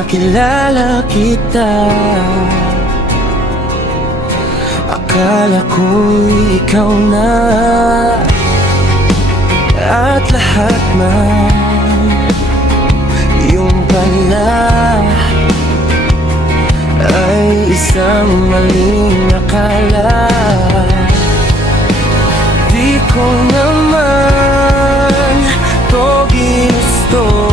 nakilala kita, akala ko'y ikaw na. At lahat man yung pala ay isang maling akala. Di ko naman to ginusto.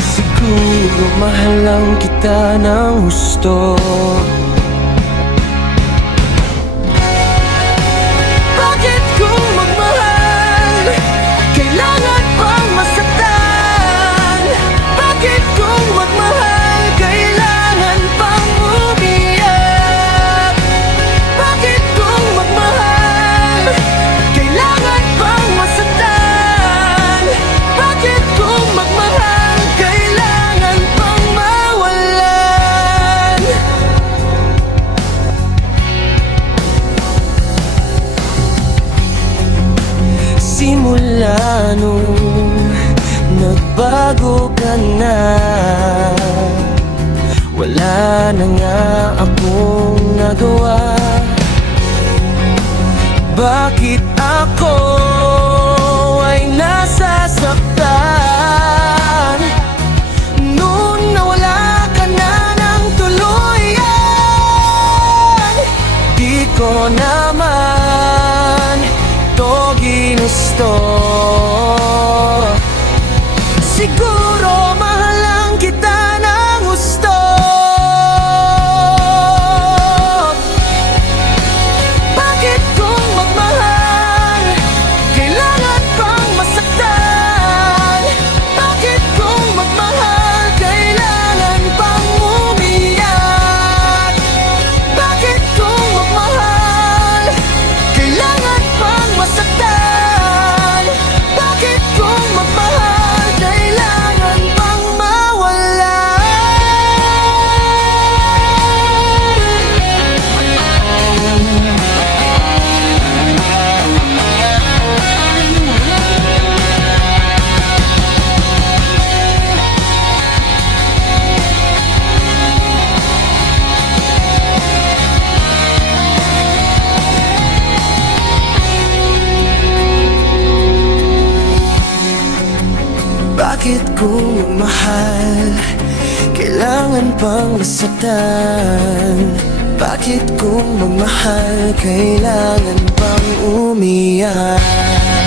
Siguro mahal lang kita ng gusto. Bakit kung magmahal kailangan pang masaktan? Bakit kung magmahal kailangan pang umiyak? Bakit kung magmahal kailangan pang masaktan? Bakit kung magmahal kailangan pang mawalan? Simula nung nagbago ka na, wala na nga akong nagawa. Bakit ako ay nasasaktan nung nawala ka na ng tuluyan? Di ko naman to ginusto. Siguro mahal lang kita ng gusto. Bakit kung magmahal kailangan pang masaktan? Bakit kung magmahal kailangan pang umiyak? Bakit kung magmahal kailangan pang masaktan? Bakit kung magmahal kailangan pang mawalan? Bakit kung mahal kailangan pang masaktan? Bakit kung magmahal kailangan pang umiyak?